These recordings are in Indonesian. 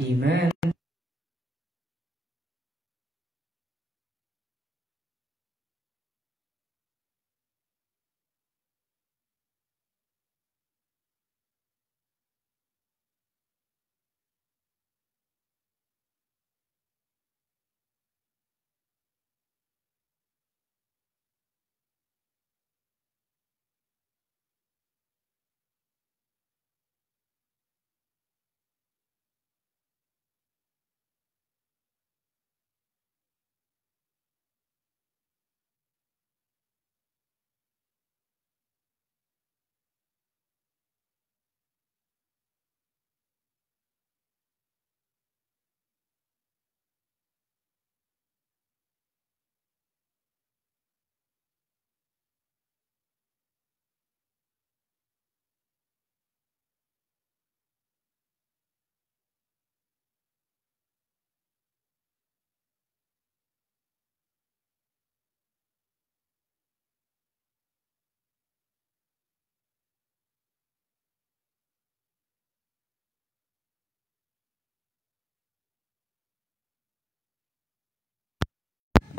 iman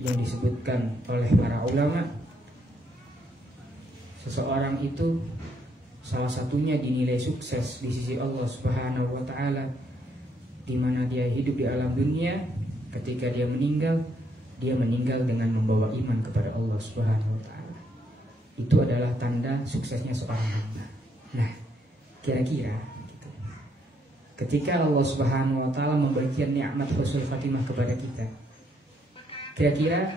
yang disebutkan oleh para ulama, seseorang itu salah satunya dinilai sukses di sisi Allah Subhanahu wa taala, di mana dia hidup di alam dunia. Ketika dia meninggal dengan membawa iman kepada Allah Subhanahu wa taala. Itu adalah tanda suksesnya seorang hamba. Nah, kira-kira gitu, ketika Allah Subhanahu wa taala memberikan nikmat husnul khatimah kepada kita, kira-kira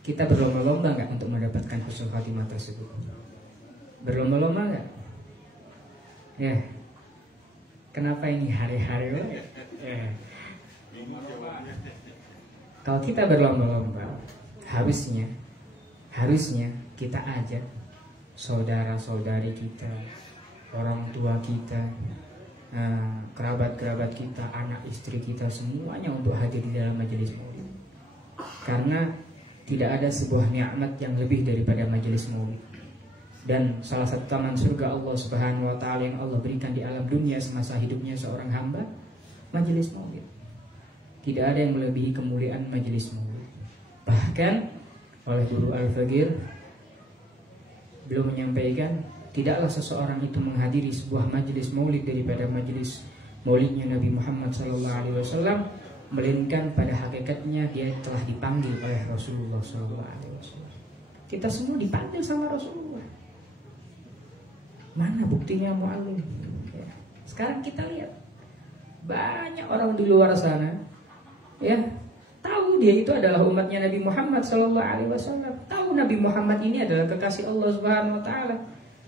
kita berlomba-lomba nggak untuk mendapatkan husnul khatimah tersebut? Berlomba-lomba nggak? Ya. Kenapa ini hari-hari? Ya. Kalau kita berlomba-lomba, harusnya kita ajak saudara-saudari kita, orang tua kita, kerabat-kerabat kita, anak istri kita, semuanya untuk hadir di dalam majelis maulid. Karena tidak ada sebuah nikmat yang lebih daripada majelis maulid. Dan salah satu taman surga Allah Subhanahu wa taala yang Allah berikan di alam dunia semasa hidupnya seorang hamba, majelis maulid. Tidak ada yang melebihi kemuliaan majelis maulid. Bahkan oleh Guru Al-Faqir beliau menyampaikan, tidaklah seseorang itu menghadiri sebuah majelis maulid daripada majelis maulidnya Nabi Muhammad SAW, melainkan pada hakikatnya dia telah dipanggil oleh Rasulullah SAW. Kita semua dipanggil sama Rasulullah. Mana buktinya mu'allim? Ya. Sekarang kita lihat banyak orang di luar sana, ya, tahu dia itu adalah umatnya Nabi Muhammad SAW. Tahu Nabi Muhammad ini adalah kekasih Allah Subhanahu Wa Taala.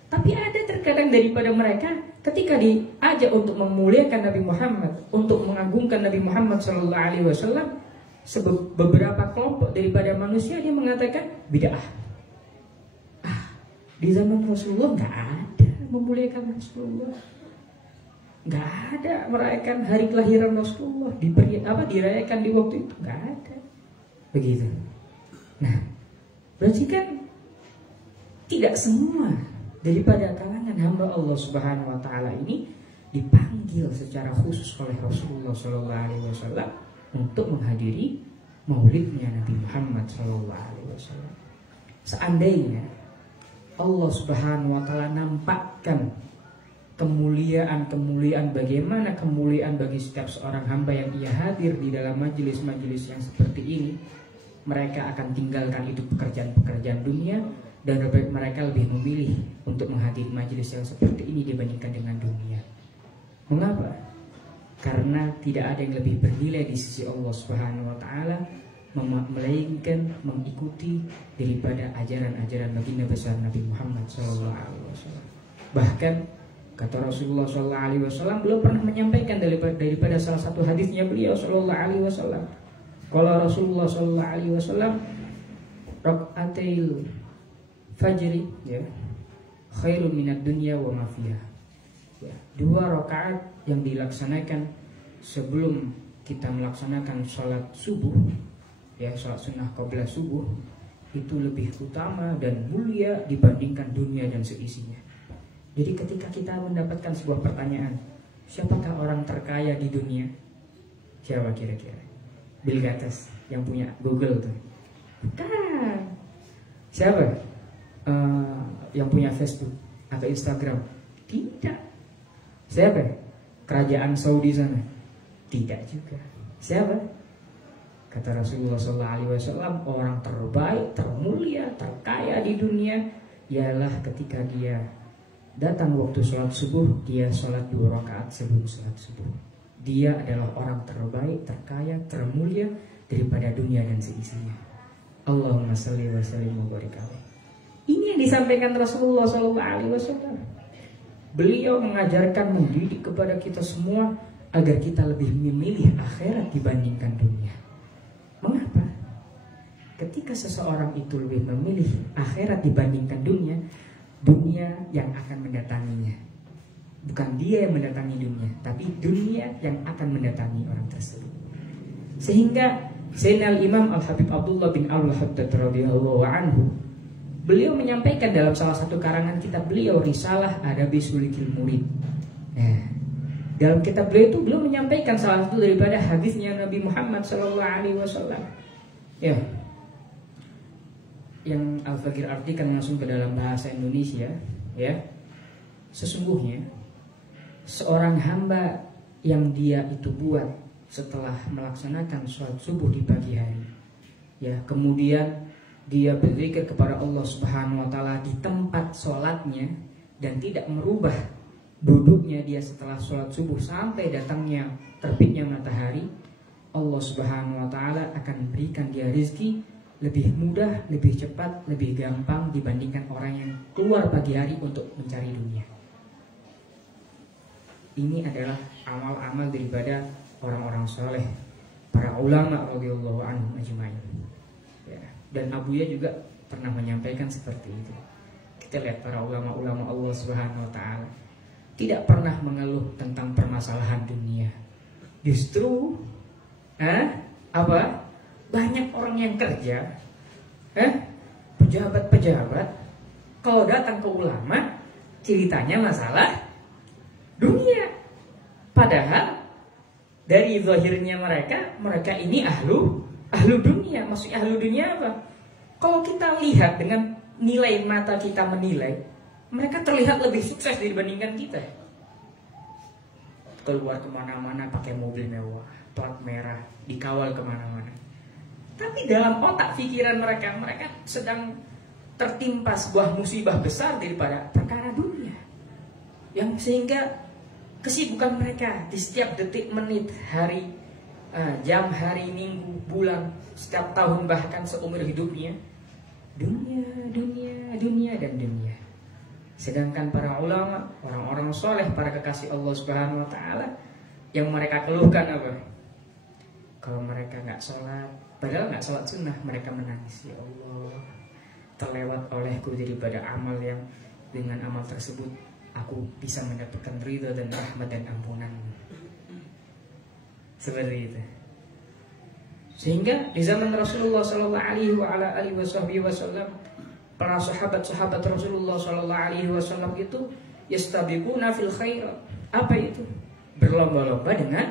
Tapi ada terkadang daripada mereka ketika diajak untuk memuliakan Nabi Muhammad, untuk mengagungkan Nabi Muhammad SAW, beberapa kelompok daripada manusia dia mengatakan bid'ah. Di zaman Rasulullah nggak ada memuliakan Rasulullah, nggak ada merayakan hari kelahiran Rasulullah, dirayakan di waktu itu, nggak ada. Begitu. Nah, berarti kan tidak semua daripada kalangan hamba Allah Subhanahu Wa Taala ini dipanggil secara khusus oleh Rasulullah SAW untuk menghadiri maulidnya Nabi Muhammad SAW. Seandainya Allah Subhanahu Wa Taala nampakkan kemuliaan bagaimana kemuliaan bagi setiap seorang hamba yang ia hadir di dalam majelis-majelis yang seperti ini, mereka akan tinggalkan itu pekerjaan-pekerjaan dunia dan mereka lebih memilih untuk menghadiri majelis yang seperti ini dibandingkan dengan dunia. Mengapa? Karena tidak ada yang lebih bernilai di sisi Allah Subhanahu Wa Taala melainkan mengikuti daripada ajaran-ajaran baginda besar Nabi Muhammad SAW. Bahkan kata Rasulullah SAW, beliau pernah menyampaikan daripada salah satu hadisnya beliau SAW. Kalau Rasulullah SAW, rakaatil fajri, ya, khairun minad dunya wa ma fiha. Ya, 2 rakaat yang dilaksanakan sebelum kita melaksanakan sholat subuh, ya, sholat sunnah qabla subuh, itu lebih utama dan mulia dibandingkan dunia dan seisinya. Jadi ketika kita mendapatkan sebuah pertanyaan, siapakah orang terkaya di dunia? Siapa kira-kira? Bill Gates yang punya Google tuh. Bukan. Siapa? Yang punya Facebook atau Instagram? Tidak. Siapa? Kerajaan Saudi sana? Tidak juga. Siapa? Kata Rasulullah SAW, orang terbaik, termulia, terkaya di dunia ialah ketika dia datang waktu sholat subuh, dia sholat 2 rakaat sebelum sholat subuh. Dia adalah orang terbaik, terkaya, termulia daripada dunia dan seisinya. Allahumma salli wa sallim wa barik alaihi. Ini yang disampaikan Rasulullah SAW. Beliau mengajarkan, mendidik kepada kita semua agar kita lebih memilih akhirat dibandingkan dunia. Mengapa? Ketika seseorang itu lebih memilih akhirat dibandingkan dunia, dunia yang akan mendatanginya. Bukan dia yang mendatangi dunia, tapi dunia yang akan mendatangi orang tersebut. Sehingga Sayyidina Imam Al-Habib Abdullah bin Al-Haddad radhiyallahu anhu, beliau menyampaikan dalam salah satu karangan kitab beliau, Risalah Adabi Sulikil Murid. Nah, dalam kitab beliau itu beliau menyampaikan salah satu daripada hadisnya Nabi Muhammad SAW. Ya, yang Al-Fakir artikan langsung ke dalam bahasa Indonesia, ya. Sesungguhnya seorang hamba yang dia itu buat setelah melaksanakan sholat subuh di pagi hari, ya, kemudian dia berzikir kepada Allah Subhanahu wa taala di tempat sholatnya dan tidak merubah duduknya dia setelah sholat subuh sampai datangnya terbitnya matahari, Allah Subhanahu wa taala akan memberikan dia rezeki lebih mudah, lebih cepat, lebih gampang dibandingkan orang yang keluar pagi hari untuk mencari dunia. Ini adalah amal-amal daripada orang-orang soleh, para ulama radhiyallahu anhum ajmain. Ya, dan Abuya juga pernah menyampaikan seperti itu. Kita lihat para ulama-ulama Allah Subhanahu wa taala tidak pernah mengeluh tentang permasalahan dunia. Justru banyak orang yang kerja, pejabat-pejabat, kalau datang ke ulama ceritanya masalah dunia. Padahal dari zahirnya mereka ini ahlu dunia. Maksudnya ahlu dunia apa? Kalau kita lihat dengan nilai mata kita menilai, mereka terlihat lebih sukses dibandingkan kita. Keluar kemana-mana pakai mobil mewah, plat merah, dikawal kemana-mana. Tapi dalam otak pikiran mereka sedang tertimpa sebuah musibah besar daripada perkara dunia, yang sehingga kesibukan mereka di setiap detik, menit, hari, jam, hari, minggu, bulan, setiap tahun, bahkan seumur hidupnya dunia dan dunia. Sedangkan para ulama, orang-orang soleh, para kekasih Allah Subhanahu wa taala, yang mereka keluhkan apa? Kalau mereka nggak sholat, padahal nggak sholat sunnah, mereka menangis, ya Allah, terlewat olehku daripada amal yang dengan amal tersebut aku bisa mendapatkan ridha dan rahmat dan ampunan. Seperti itu. Sehingga di zaman Rasulullah SAW, para sahabat-sahabat Rasulullah SAW itu yastabiquna fil khairat. Apa itu? Berlomba-lomba dengan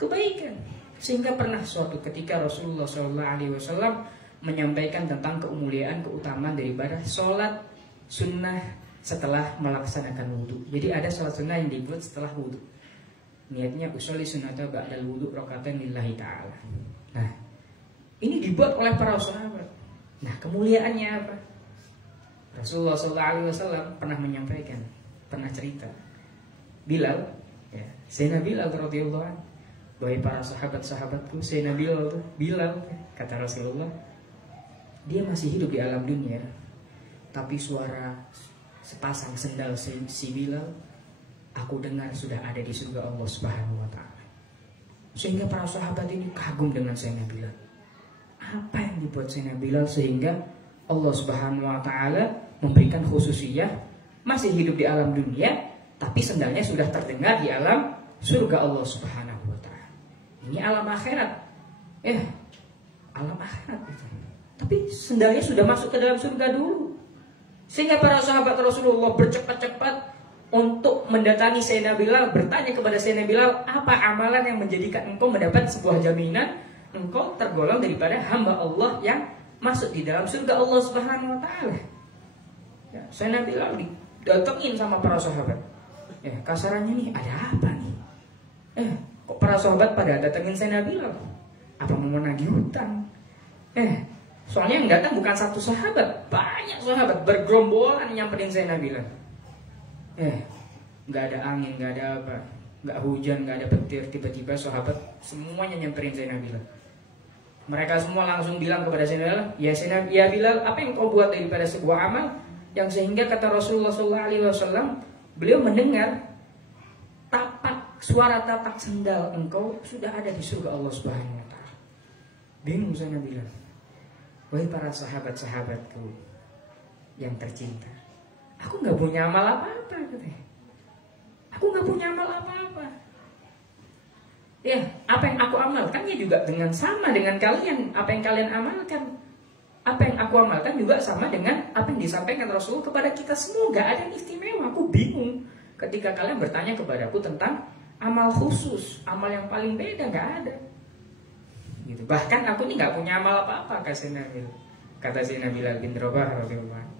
kebaikan. Sehingga pernah suatu ketika Rasulullah SAW menyampaikan tentang kemuliaan, keutamaan daripada sholat sunnah setelah melaksanakan wudhu. Jadi ada sholat sunnah yang dibuat setelah wudhu. Niatnya usolli sunnata ba'dal wudhu rakatain lillahi ta'ala. Nah, ini dibuat oleh para sahabat. Nah, kemuliaannya apa? Rasulullah SAW pernah menyampaikan, pernah cerita, Bilal, ya, Sayyidina Bilal radhiyallahu anhu, wahai para sahabat-sahabatku, Sayyidina Bilal, kata Rasulullah, dia masih hidup di alam dunia, tapi suara sepasang sendal si Bilal aku dengar sudah ada di surga Allah Subhanahu wa taala. Sehingga para sahabat ini kagum dengan Sayyidina Bilal. Apa yang dibuat Sayyidina Bilal sehingga Allah Subhanahu wa taala memberikan khususiyah masih hidup di alam dunia, tapi sendalnya sudah terdengar di alam surga Allah Subhanahu wa taala. Ini alam akhirat. Alam akhirat itu. Tapi sendalnya sudah masuk ke dalam surga dulu. Sehingga para sahabat Rasulullah bercepat-cepat untuk mendatangi Sayyidina Bilal, bertanya kepada Sayyidina Bilal, apa amalan yang menjadikan engkau mendapat sebuah jaminan engkau tergolong daripada hamba Allah yang masuk di dalam surga Allah Subhanahu wa taala. Ya, Sayyidina Bilal didatengin sama para sahabat. Ya, kasarannya nih, ada apa nih? Kok para sahabat pada datengin Sayyidina Bilal? Apa mau menagih hutang? Soalnya yang datang bukan satu sahabat, banyak sahabat bergerombolan nyamperin Sayyidina Bilal. Nggak ada angin, nggak ada apa, nggak hujan, nggak ada petir, tiba-tiba sahabat semuanya nyamperin Sayyidina Bilal. Mereka semua langsung bilang kepada Sayyidina Bilal, ya Bilal, apa yang kau buat daripada sebuah amal yang sehingga kata Rasulullah SAW, beliau mendengar suara tapak sendal engkau sudah ada di surga Allah Subhanahu wa taala. Bingung Sayyidina Bilal. Wahai para sahabat-sahabatku yang tercinta, aku nggak punya amal apa-apa, katanya. Aku nggak punya amal apa-apa. Ya, apa yang aku amalkan ya juga dengan sama dengan kalian. Apa yang kalian amalkan, apa yang aku amalkan juga sama dengan apa yang disampaikan Rasul kepada kita semua. Gak ada yang istimewa. Aku bingung ketika kalian bertanya kepadaku tentang amal khusus, amal yang paling beda, gak ada. Gitu. Bahkan aku ini nggak punya amal apa-apa, kata Sayyidina Bilal bin Rabah radhiyallahu anhu.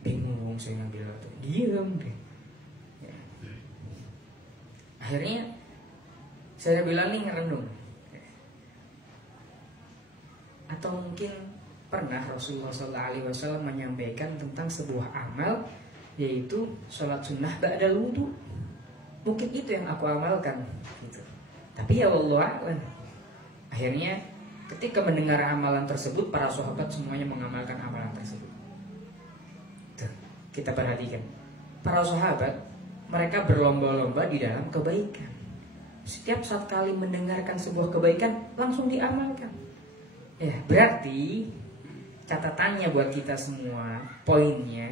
Bingung Sayyidina Bilal tuh, diam deh. Ya. Akhirnya Sayyidina Bilal nih ngerenung. Atau mungkin pernah Rasulullah SAW menyampaikan tentang sebuah amal, yaitu sholat sunnah ba'dal wudu. Mungkin itu yang aku amalkan, gitu. Tapi ya Allah, akhirnya ketika mendengar amalan tersebut, para sahabat semuanya mengamalkan amalan tersebut. Tuh, kita perhatikan, para sahabat mereka berlomba-lomba di dalam kebaikan. Setiap saat kali mendengarkan sebuah kebaikan langsung diamalkan. Ya, berarti catatannya buat kita semua, poinnya,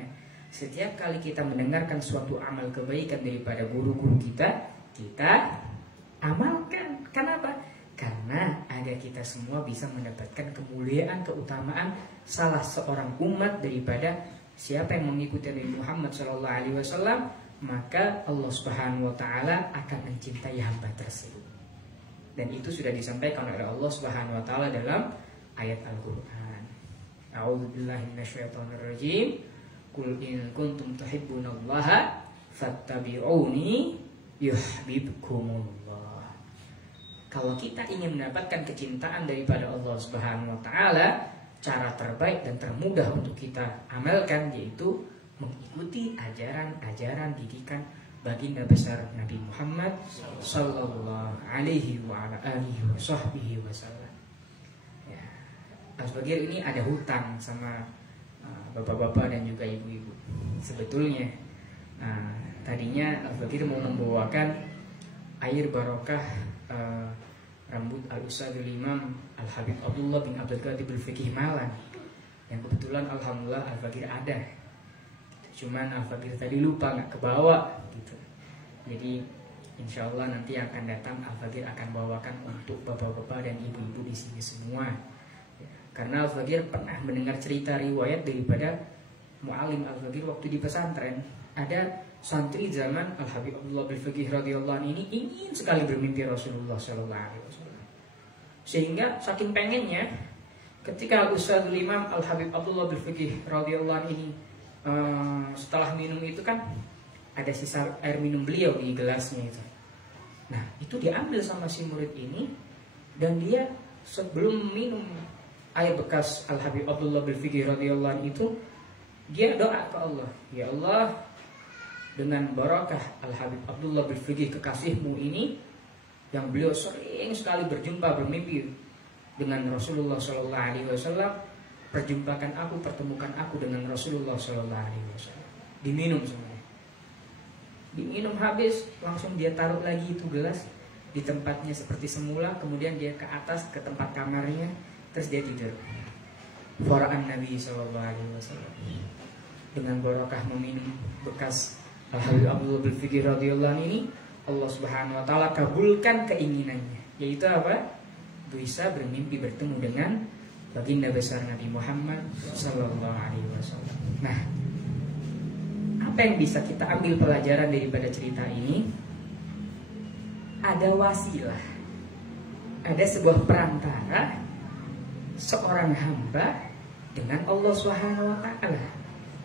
setiap kali kita mendengarkan suatu amal kebaikan daripada guru-guru kita, kita amalkan. Kenapa? Karena agar kita semua bisa mendapatkan kemuliaan, keutamaan salah seorang umat daripada siapa yang mengikuti Nabi Muhammad SAW, maka Allah Subhanahu wa taala akan mencintai hamba tersebut. Dan itu sudah disampaikan oleh Allah Subhanahu wa taala dalam ayat Al-Qur'an. A'udzubillahi minasyaitonirrajim. Qul in kuntum tuhibbunallaha fattabi'uni yuhibbukumullah. Kalau kita ingin mendapatkan kecintaan daripada Allah Subhanahu wa taala, cara terbaik dan termudah untuk kita amalkan yaitu mengikuti ajaran-ajaran didikan baginda besar Nabi Muhammad sallallahu alaihi wa ala alihi wasallam. Ya, Al-Bagir ini ada hutang sama bapak-bapak dan juga ibu-ibu. Sebetulnya tadinya Al-Bagir mau membawakan air barokah rambut Al-Ustadzul Imam Al-Habib Abdullah bin Abdul Qadir Al-Fiqih Malang, yang kebetulan alhamdulillah Al-Bagir ada. Cuman Al-Bagir tadi lupa, nggak kebawa gitu. Jadi insya Allah nanti akan datang Al-Bagir akan bawakan untuk bapak-bapak dan ibu-ibu di sini semua. Karena Al-Bagir pernah mendengar cerita riwayat daripada Mu'alim Al-Bagir waktu di pesantren. Ada santri zaman Al-Habib Abdullah bin Fiqih radhiyallahu anhu ini ingin sekali bermimpi Rasulullah SAW. Sehingga saking pengennya, ketika Ustadzul Imam Al-Habib Abdullah bin Fiqih radhiyallahu anhu ini setelah minum itu kan ada sisa air minum beliau di gelasnya itu. Nah, itu diambil sama si murid ini, dan dia sebelum minum air bekas Al-Habib Abdullah bin Fiqih radhiyallahu anhu itu, dia doa ke Allah, ya Allah, dengan barakah Al-Habib Abdullah bin Fiqih kekasihmu ini, yang beliau sering sekali berjumpa bermimpi dengan Rasulullah SAW, perjumpakan aku, pertemukan aku dengan Rasulullah SAW. Diminum semuanya. Diminum habis, langsung dia taruh lagi itu gelas di tempatnya seperti semula. Kemudian dia ke atas ke tempat kamarnya, terus dia tidur. Fara'an Nabi SAW. Dengan barakah meminum bekas Al-Habib Abdullah bin Fiqih radhiyallahu anhu ini, Allah Subhanahu wa taala kabulkan keinginannya, yaitu apa? Bisa bermimpi bertemu dengan baginda besar Nabi Muhammad sallallahu alaihi wasallam. Nah, apa Apa yang bisa kita ambil pelajaran daripada cerita ini? Ada wasilah, ada sebuah perantara seorang hamba dengan Allah Subhanahu wa taala.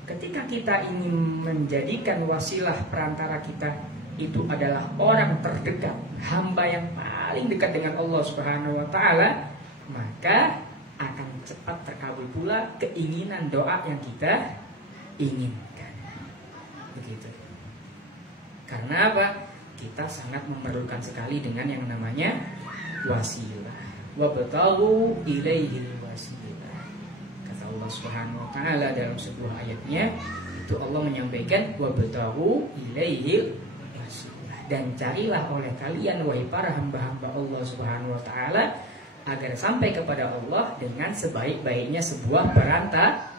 Ketika kita ingin menjadikan wasilah perantara kita itu adalah orang terdekat, hamba yang paling dekat dengan Allah Subhanahu wa taala, maka akan cepat terkabul pula keinginan doa yang kita inginkan. Begitu. Karena apa? Kita sangat memerlukan sekali dengan yang namanya wasilah. Wabtaghu ilaihil wasilah. Kata Allah Subhanahu wa taala dalam sebuah ayatnya, itu Allah menyampaikan wabtaghu ilaihil wasilah, dan carilah oleh kalian wahai para hamba-hamba Allah Subhanahu wa taala agar sampai kepada Allah dengan sebaik-baiknya sebuah perantara.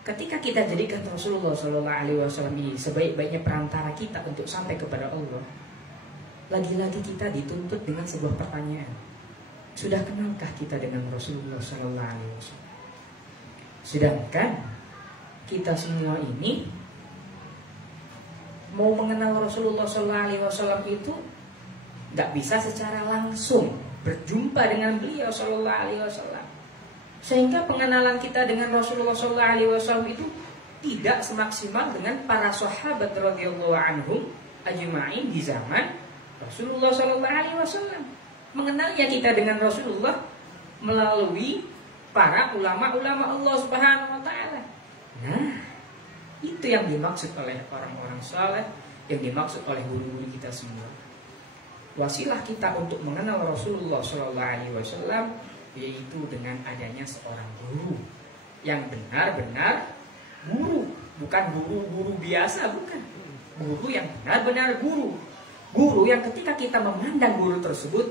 Ketika kita jadikan Rasulullah SAW ini sebaik-baiknya perantara kita untuk sampai kepada Allah, lagi-lagi kita dituntut dengan sebuah pertanyaan. Sudah kenalkah kita dengan Rasulullah SAW? Sedangkan kita semua ini mau mengenal Rasulullah SAW itu gak bisa secara langsung berjumpa dengan beliau SAW. Sehingga pengenalan kita dengan Rasulullah SAW itu tidak semaksimal dengan para sahabat radhiyallahu anhum ajma'in di zaman Rasulullah SAW. Mengenalnya kita dengan Rasulullah melalui para ulama-ulama Allah Subhanahu wa taala. Nah, itu yang dimaksud oleh orang-orang saleh, yang dimaksud oleh guru-guru kita semua. Wasilah kita untuk mengenal Rasulullah SAW yaitu dengan adanya seorang guru yang benar-benar guru, bukan guru-guru biasa, bukan. Guru yang benar-benar guru. Guru yang ketika kita memandang guru tersebut,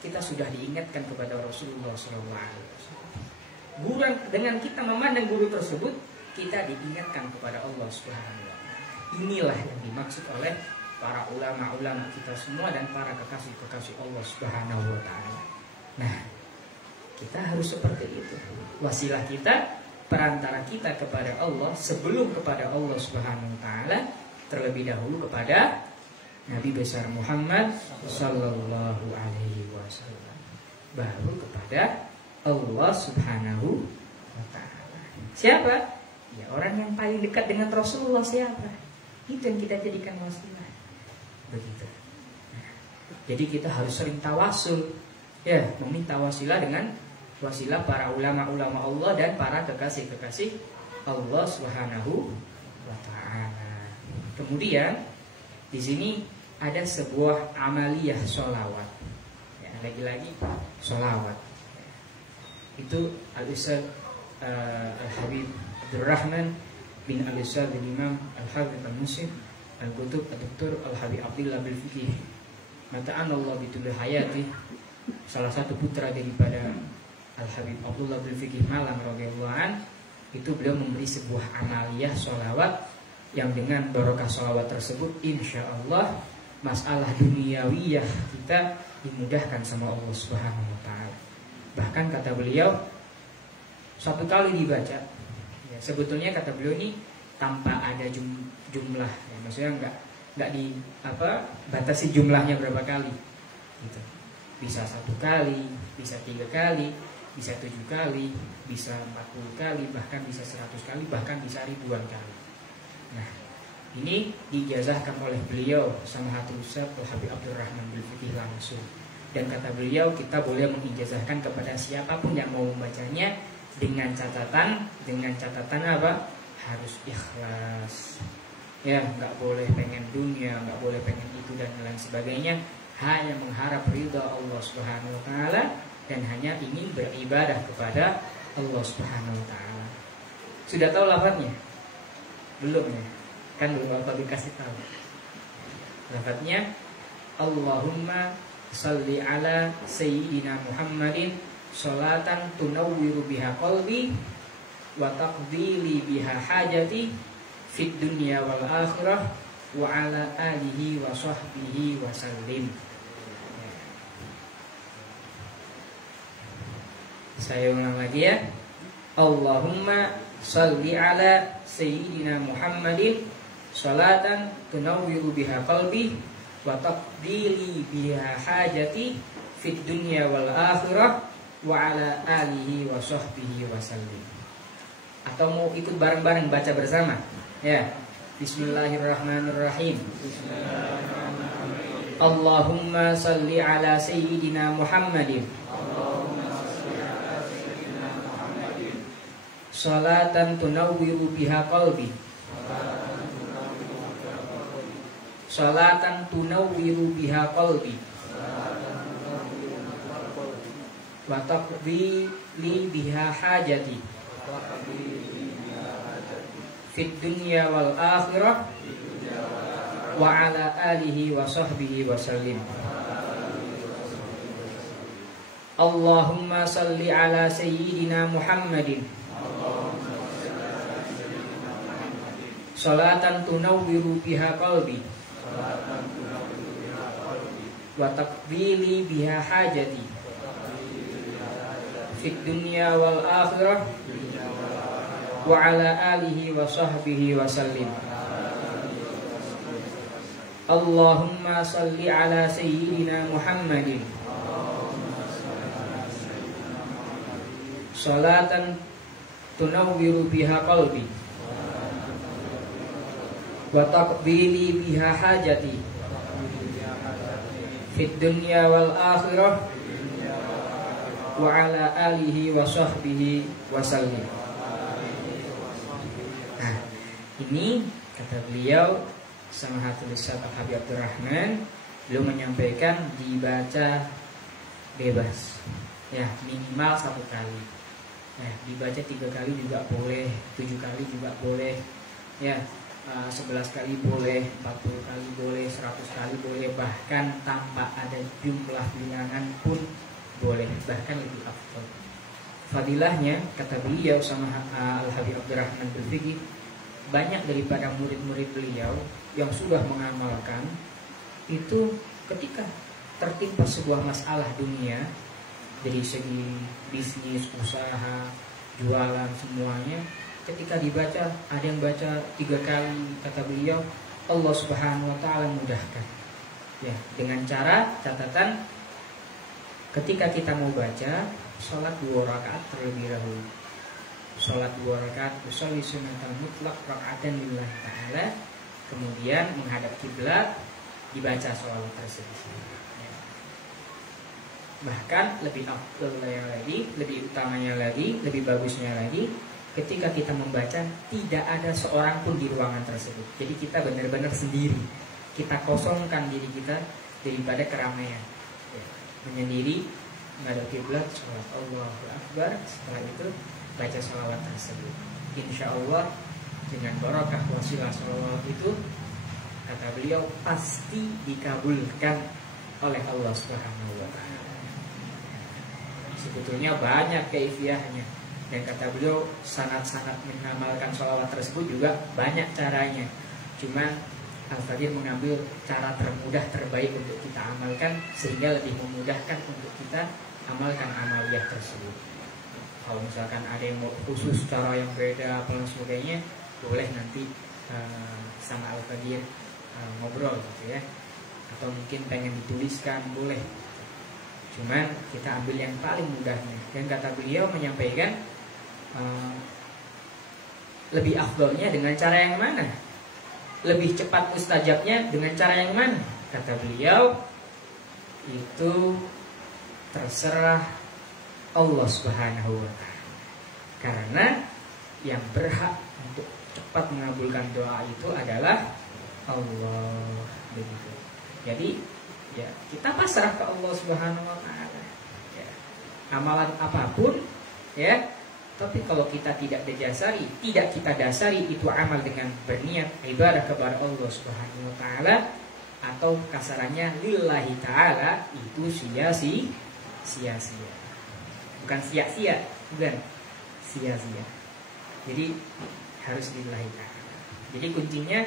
kita sudah diingatkan kepada Rasulullah SAW. Guru yang dengan kita memandang guru tersebut, kita diingatkan kepada Allah Subhanahu wa taala. Inilah yang dimaksud oleh para ulama-ulama kita semua dan para kekasih-kekasih Allah Subhanahu wa taala. Nah, kita harus seperti itu. Wasilah kita, perantara kita kepada Allah sebelum kepada Allah Subhanahu wa taala, terlebih dahulu kepada Nabi besar Muhammad sallallahu alaihi wasallam, baru kepada Allah Subhanahu wa taala. Siapa? Ya orang yang paling dekat dengan Rasulullah. Siapa? Itu yang kita jadikan wasilah. Begitu. Jadi kita harus sering tawasul, ya, meminta wasilah dengan wasilah para ulama-ulama Allah dan para kekasih-kekasih Allah Subhanahu wa taala. Kemudian di sini ada sebuah amaliyah sholawat. Ya, lagi-lagi sholawat. Itu Al-Ustaz Al-Habib Abdurrahman bin Al-Ustaz bin Imam Al-Habib Al-Musim Al-Qutub Al-Doktor Al-Habib Abdullah bil Fiqih Mata'anallah bitul hayati, salah satu putra daripada Al-Habib Abdullah bin Fiqih Malang radhiyallahu an, itu beliau memberi sebuah amaliyah sholawat yang dengan barokah sholawat tersebut insya Allah masalah duniawiyah kita dimudahkan sama Allah Subhanahu wa taala. Bahkan kata beliau, satu kali dibaca, ya, sebetulnya kata beliau ini tanpa ada jumlah, ya, maksudnya nggak di batasi jumlahnya berapa kali, gitu. Bisa 1 kali, bisa 3 kali, bisa 7 kali, bisa 40 kali, bahkan bisa 100 kali, bahkan bisa ribuan kali. Nah, ini dijazahkan oleh beliau sama hati Ustaz Al-Habib Abdurrahman bil Fiqih langsung. Dan kata beliau, kita boleh mengijazahkan kepada siapapun yang mau membacanya dengan catatan apa? Harus ikhlas. Ya, nggak boleh pengen dunia, nggak boleh pengen itu dan lain sebagainya. Hanya mengharap ridha Allah Subhanahu wa taala dan hanya ingin beribadah kepada Allah Subhanahu wa taala. Sudah tahu lafadznya? Belum ya? Kan belum apa dikasih tahu. Lafadznya Allahumma salli ala sayyidina Muhammadin sholatan tunawwiru biha qalbi wa taqdili biha hajati fid dunya wal akhirah wa ala alihi wa sahbihi wa sallim. Saya ulang lagi ya. Allahumma salli ala sayyidina Muhammadin salatan tunawwiru biha qalbi wa taqdili biha hajati fid dunya wal akhirah wa ala alihi wa sahbihi wa sallim. Atau mau ikut bareng-bareng baca bersama? Ya. Bismillahirrahmanirrahim. Allahumma salli ala sayyidina Muhammadin salatan tunawwiru biha qalbi salatan tunawwiru biha qalbi wa taqdi li biha hajati fid dunya wal akhirah wa ala alihi wa sahbihi wa sallim. Allahumma salli ala sayyidina Muhammadin salatan tunawwiru biha qalbi wa taqdili biha hajati fid dunya wal akhirah wa ala alihi wa sahbihi wa sallim. Allahumma salli ala sayyidina Muhammadin salatan tunawwiru biha qalbi wa taqdili biha hajati fid dunya wal akhirah wa ala alihi wa sahbihi wa sallim. Nah, ini kata beliau Samahatul Ustaz Al-Habib Abdurrahman, beliau menyampaikan dibaca bebas, ya minimal 1 kali, ya dibaca 3 kali juga boleh, 7 kali juga boleh, ya 11 kali boleh, 40 kali boleh, 100 kali boleh, bahkan tanpa ada jumlah bilangan pun boleh, bahkan lebih afdal. Fadilahnya kata beliau sama Al-Habib Abdurrahman Al-Fiqi, banyak daripada murid-murid beliau yang sudah mengamalkan itu ketika tertimpa sebuah masalah dunia dari segi bisnis, usaha, jualan, semuanya, ketika dibaca, ada yang baca 3 kali, kata beliau Allah Subhanahu wa ta'ala mudahkan, ya, dengan cara catatan ketika kita mau baca sholat 2 rakaat terlebih dahulu, sholat 2 rakaat usolli sunnatal mutlaq rakaatan lillahi ta'ala, kemudian menghadap kiblat dibaca sholawat tersebut. Bahkan lebih afdalnya lagi, lebih utamanya lagi, lebih bagusnya lagi, ketika kita membaca tidak ada seorang pun di ruangan tersebut. Jadi kita benar-benar sendiri, kita kosongkan diri kita daripada keramaian, menyendiri, menghadap kiblat, sholat Allahu Akbar, setelah itu baca sholawat tersebut. Insya Allah dengan barakah wasilah sholawat itu, kata beliau, pasti dikabulkan oleh Allah Subhanahu wa ta'ala. Sebetulnya banyak kaifiahnya, dan kata beliau sangat-sangat mengamalkan sholawat tersebut juga banyak caranya. Cuman Al-Fadhil mengambil cara termudah terbaik untuk kita amalkan, sehingga lebih memudahkan untuk kita amalkan amaliyah tersebut. Kalau misalkan ada yang mau khusus cara yang beda dan sebagainya, boleh nanti sama Al-Fadhil ngobrol gitu ya, atau mungkin pengen dituliskan boleh. Cuman kita ambil yang paling mudahnya. Dan kata beliau menyampaikan lebih afdolnya dengan cara yang mana, lebih cepat mustajabnya dengan cara yang mana, kata beliau itu terserah Allah Subhanahu wa ta'ala. Karena yang berhak untuk cepat mengabulkan doa itu adalah Allah, begitu. Jadi ya kita pasrah ke Allah Subhanahu wa ta'ala, ya. Amalan apapun, ya, tapi kalau kita tidak kita dasari itu amal dengan berniat ibadah kepada Allah Subhanahu wa ta'ala, atau kasarannya lillahi ta'ala, itu sia-sia. Bukan sia-sia, bukan sia-sia. Jadi harus lillahi ta'ala. Jadi kuncinya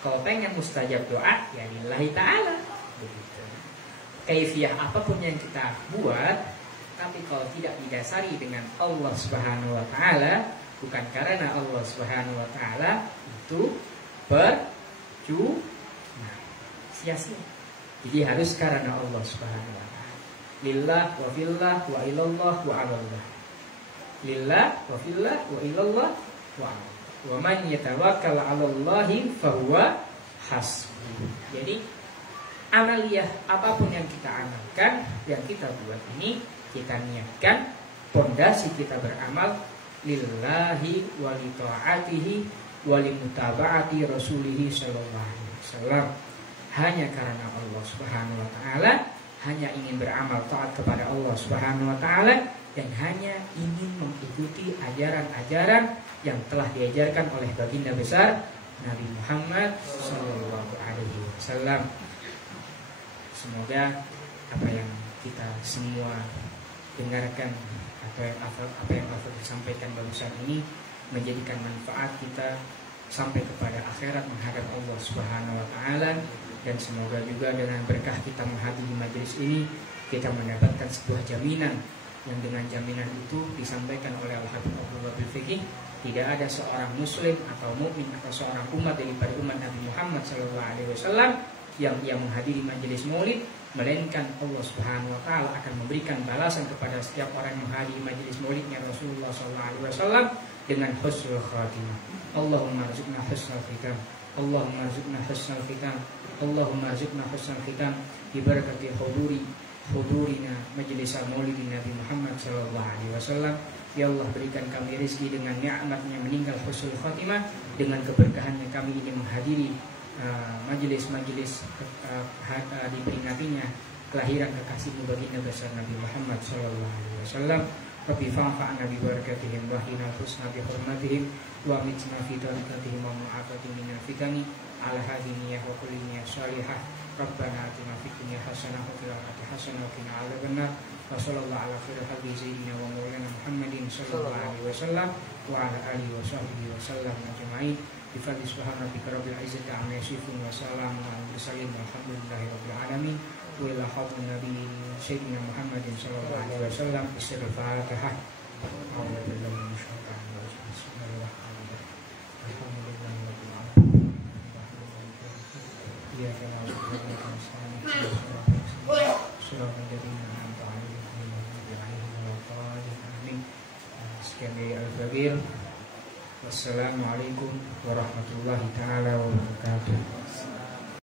kalau pengen mustajab doa, ya lillahi ta'ala, begitu. Kaifiah apapun yang kita buat, tapi kalau tidak didasari dengan Allah Subhanahu wa ta'ala, bukan karena Allah Subhanahu wa taala, itu percuma, sia-sia. Jadi harus karena Allah Subhanahu wa taala. Lillah wa fillah wa ilallah wa alallah. Lillah wa fillah wa ilallah wa alallah. Wa man yatawakkal 'alallahi fahuwa hasbuh. Jadi amaliyah apapun yang kita amalkan, yang kita buat ini, kita niatkan pondasi kita beramal lillahi wa li ta'atihi wa li mutaba'ati rasulihi sallallahu alaihi wasallam. Hanya karena Allah Subhanahu wa taala, hanya ingin beramal taat kepada Allah Subhanahu wa taala, dan hanya ingin mengikuti ajaran-ajaran yang telah diajarkan oleh baginda besar Nabi Muhammad sallallahu alaihi wasallam. Semoga apa yang kita semua dengarkan, apa yang Alfa disampaikan barusan ini menjadikan manfaat kita sampai kepada akhirat menghadap Allah Subhanahu wa taala, dan semoga juga dengan berkah kita menghadiri majelis ini kita mendapatkan sebuah jaminan, yang dengan jaminan itu disampaikan oleh Al-Habib Abdullah bin Fiqih, tidak ada seorang muslim atau mukmin atau seorang umat daripada umat Nabi Muhammad SAW yang menghadiri majelis maulid, melainkan Allah Subhanahu wa taala akan memberikan balasan kepada setiap orang yang menghadiri majelis maulidnya Rasulullah SAW dengan husnul khatimah. Allahumma arzuqna husnul khitam, Allahumma arzuqna husnul khitam, Allahumma arzuqna husnul khitam bi barakati hudurina majelis maulid Nabi Muhammad SAW. Ya Allah, berikan kami rezeki dengan nikmatnya meninggal husnul khatimah, dengan keberkahannya kami ini menghadiri majelis-majelis diperingatinya kelahiran kekasihmu baginda besar Nabi Muhammad SAW. Rabbi fa'fa'na bi barakatihim wa hina husna bi hurmatihim wa mitna fi tarikatihim wa mu'afatihim minal fitani ala hadhihi wa kulli salihah. Rabbana atina fid dunya hasanah wa fil akhirati hasanah wa qina adzabannar. Wa sallallahu ala khairi khalqi sayyidina wa maulana Muhammadin sallallahu alaihi wasallam wa ala alihi wa sahbihi wa sallam ajma'in. Bifadli subhana rabbika rabbil izzati amma yasifun wa salamun alal mursalin walhamdulillahi rabbil alamin. Wa ila hadratin nabi sayyidina Muhammadin sallallahu alaihi wasallam. Al-Fatihah. A'udzu billahi minasy syaithanir rajim. Bismillahirrahmanirrahim. Alhamdulillahi rabbil alamin. Iyyaka na'budu wa iyyaka nasta'in. Shiratal ladzina an'amta 'alaihim ghairil maghdubi 'alaihim waladdallin. Amin. Sekian dari Al-Kabir. Wassalamualaikum warahmatullahi taala wabarakatuh.